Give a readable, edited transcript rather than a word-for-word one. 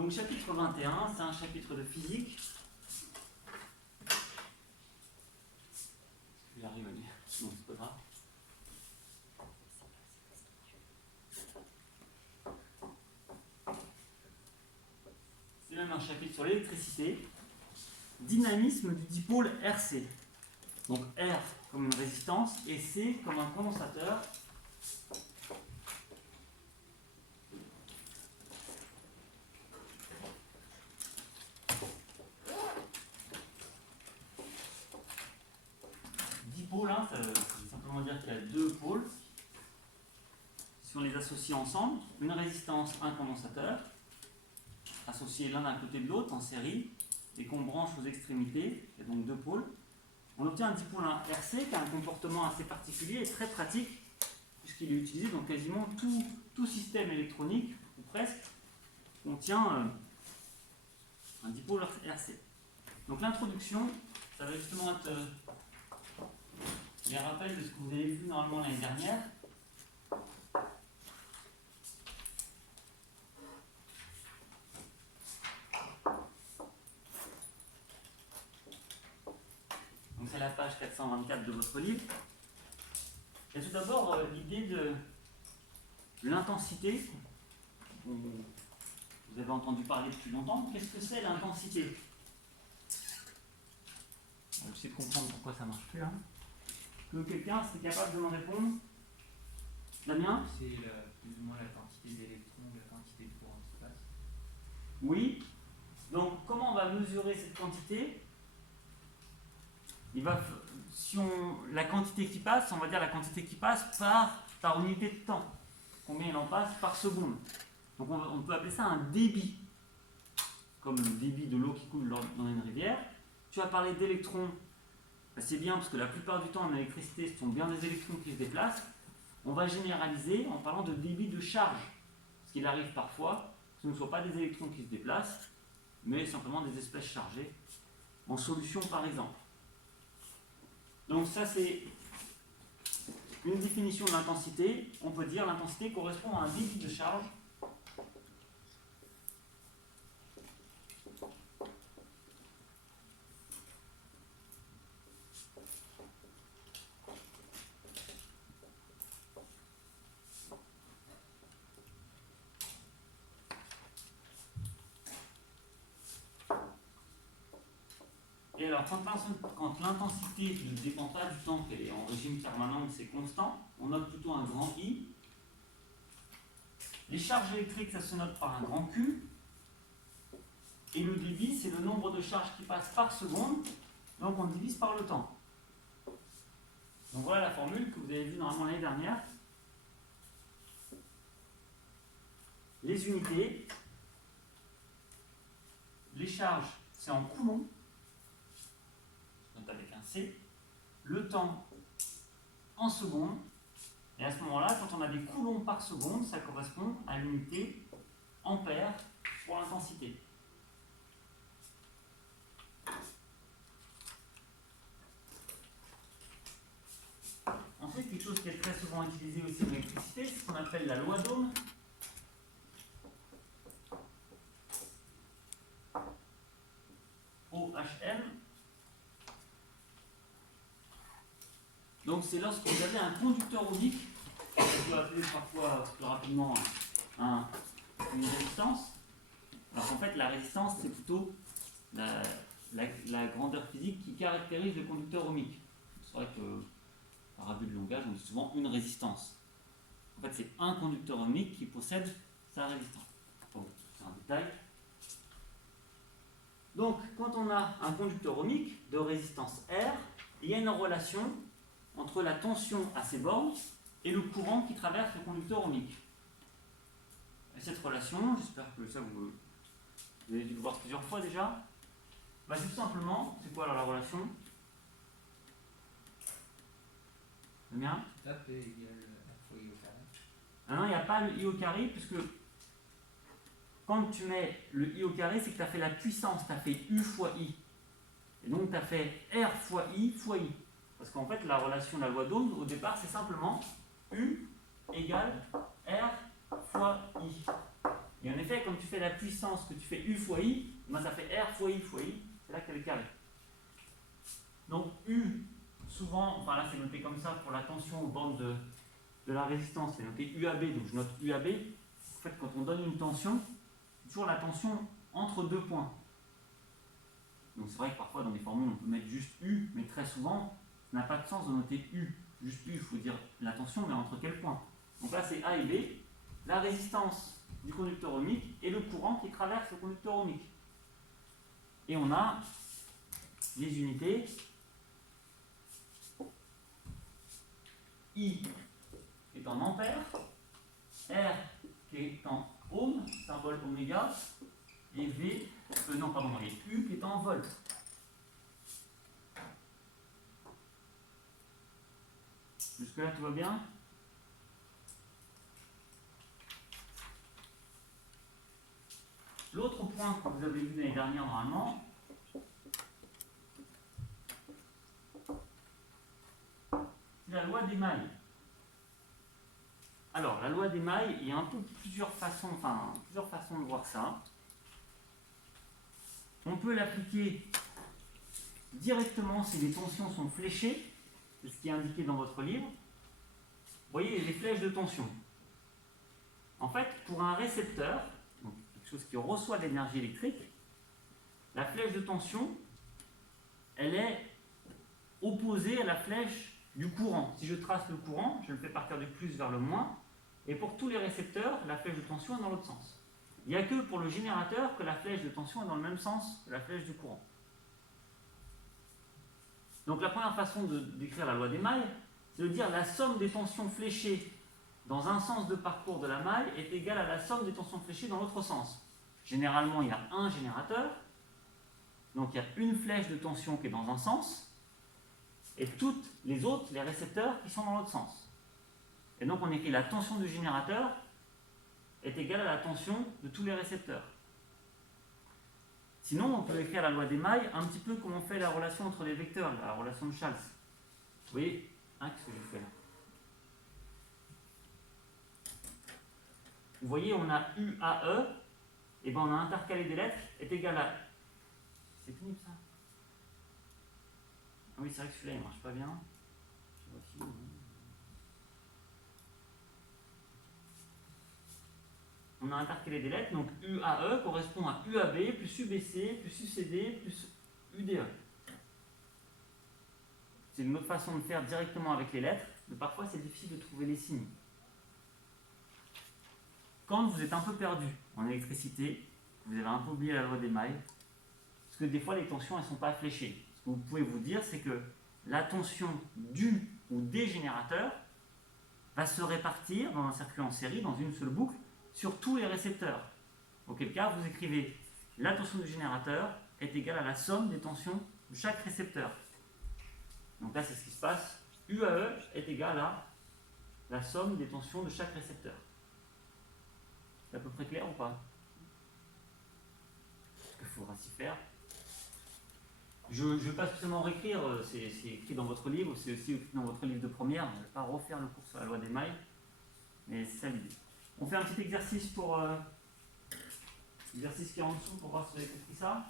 Donc chapitre 21, c'est un chapitre de physique. Il arrive à lire, non c'est pas grave. C'est même un chapitre sur l'électricité. Dynamisme du dipôle RC. Donc R comme une résistance et C comme un condensateur. Dipôle, hein, ça veut simplement dire qu'il y a deux pôles. Si on les associe ensemble, une résistance, un condensateur, associés l'un à côté de l'autre en série, et qu'on branche aux extrémités, il y a donc deux pôles, on obtient un dipôle RC qui a un comportement assez particulier et très pratique, puisqu'il est utilisé dans quasiment tout système électronique, ou presque, contient un dipôle RC. Donc l'introduction, ça va justement être les rappels de ce que vous avez vu normalement l'année dernière. Donc c'est la page 424 de votre livre. Et tout d'abord, l'idée de l'intensité. Vous avez entendu parler depuis longtemps. Qu'est-ce que c'est l'intensité? On va essayer de comprendre pourquoi ça ne marche plus. Hein. Que quelqu'un serait capable de me répondre? Damien? C'est plus ou moins la quantité d'électrons, la quantité de courant qui passe. Oui. Donc comment on va mesurer cette quantité? La quantité qui passe, on va dire la quantité qui passe par unité de temps. Combien il en passe par seconde. Donc on peut appeler ça un débit. Comme le débit de l'eau qui coule dans une rivière. Tu as parlé d'électrons. C'est bien parce que la plupart du temps en électricité, ce sont bien des électrons qui se déplacent. On va généraliser en parlant de débit de charge. Parce qu'il arrive parfois que ce ne soit pas des électrons qui se déplacent, mais simplement des espèces chargées, en solution par exemple. Donc ça c'est une définition de l'intensité. On peut dire l'intensité correspond à un débit de charge. Et alors, quand l'intensité ne dépend pas du temps, qu'elle est en régime permanent, c'est constant, on note plutôt un grand I. Les charges électriques, ça se note par un grand Q. Et le débit, c'est le nombre de charges qui passent par seconde, donc on divise par le temps. Donc voilà la formule que vous avez vue normalement l'année dernière. Les unités, les charges, c'est en coulombs. Avec un C, le temps en secondes, et à ce moment-là, quand on a des coulombs par seconde, ça correspond à l'unité ampère pour l'intensité. Ensuite, quelque chose qui est très souvent utilisé aussi en électricité, c'est ce qu'on appelle la loi d'Ohm. OHM. Donc c'est lorsque vous avez un conducteur ohmique, on peut appeler parfois plus rapidement une résistance. Alors qu'en fait la résistance c'est plutôt la grandeur physique qui caractérise le conducteur ohmique. C'est vrai que par abus de langage on dit souvent une résistance. En fait c'est un conducteur ohmique qui possède sa résistance. Bon, c'est un détail. Donc quand on a un conducteur ohmique de résistance R, il y a une relation entre la tension à ses bornes et le courant qui traverse le conducteur ohmique. Et cette relation, j'espère que ça vous avez dû le voir plusieurs fois déjà, bah c'est tout simplement, c'est quoi alors la relation? Le mien? Tout à fait égal R fois I au carré. Ah non, il n'y a pas le I au carré, puisque quand tu mets le I au carré, c'est que tu as fait la puissance, tu as fait U fois I. Et donc tu as fait R fois I fois I. Parce qu'en fait, la relation de la loi d'Ohm, au départ, c'est simplement U égale R fois I. Et en effet, quand tu fais la puissance, que tu fais U fois I, ben ça fait R fois I fois I, c'est là qu'il y a le carré. Donc U, souvent, enfin là c'est noté comme ça pour la tension aux bornes de la résistance, c'est noté UAB, donc je note UAB. En fait, quand on donne une tension, c'est toujours la tension entre deux points. Donc c'est vrai que parfois dans des formules on peut mettre juste U, mais très souvent, ça n'a pas de sens de noter U. Juste U, il faut dire la tension, mais entre quels points. Donc là c'est A et B, la résistance du conducteur ohmique et le courant qui traverse le conducteur ohmique. Et on a les unités I est en ampères, R qui est en ohm, symbole oméga, et V, et U qui est en volts. Jusque-là, tout va bien? L'autre point que vous avez vu l'année dernière normalement, c'est la loi d'Émaille. Alors, la loi d'Émaille, il y a un peu plusieurs façons de voir ça. On peut l'appliquer directement si les tensions sont fléchées, c'est ce qui est indiqué dans votre livre. Vous voyez les flèches de tension. En fait, pour un récepteur, donc quelque chose qui reçoit de l'énergie électrique, la flèche de tension, elle est opposée à la flèche du courant. Si je trace le courant, je le fais partir du plus vers le moins, et pour tous les récepteurs, la flèche de tension est dans l'autre sens. Il n'y a que pour le générateur que la flèche de tension est dans le même sens que la flèche du courant. Donc la première façon de décrire la loi des mailles, c'est de dire la somme des tensions fléchées dans un sens de parcours de la maille est égale à la somme des tensions fléchées dans l'autre sens. Généralement, il y a un générateur, donc il y a une flèche de tension qui est dans un sens, et toutes les autres, les récepteurs, qui sont dans l'autre sens. Et donc on écrit la tension du générateur est égale à la tension de tous les récepteurs. Sinon, on peut écrire la loi des mailles un petit peu comme on fait la relation entre les vecteurs, la relation de Charles. Vous voyez, qu'est-ce que j'ai fait là? Vous voyez, on a UAE, et ben on a intercalé des lettres, est égal à... C'est fini ça? Ah oui, c'est vrai que celui-là il marche pas bien. On a intercalé des lettres, donc UAE correspond à UAB plus UBC plus UCD plus UDE. C'est une autre façon de faire directement avec les lettres, mais parfois c'est difficile de trouver les signes. Quand vous êtes un peu perdu en électricité, vous avez un peu oublié la loi des mailles, parce que des fois les tensions elles ne sont pas fléchées. Ce que vous pouvez vous dire, c'est que la tension du ou des générateurs va se répartir dans un circuit en série, dans une seule boucle, sur tous les récepteurs. Auquel cas, vous écrivez la tension du générateur est égale à la somme des tensions de chaque récepteur. Donc là, c'est ce qui se passe. UAE est égal à la somme des tensions de chaque récepteur. C'est à peu près clair ou pas? Il faudra s'y faire. Je ne vais pas spécialement réécrire, c'est écrit dans votre livre, c'est aussi écrit dans votre livre de première. Je ne vais pas refaire le cours sur la loi des mailles, mais c'est ça l'idée. On fait un petit exercice pour exercice qui est en dessous pour voir si vous avez compris ça.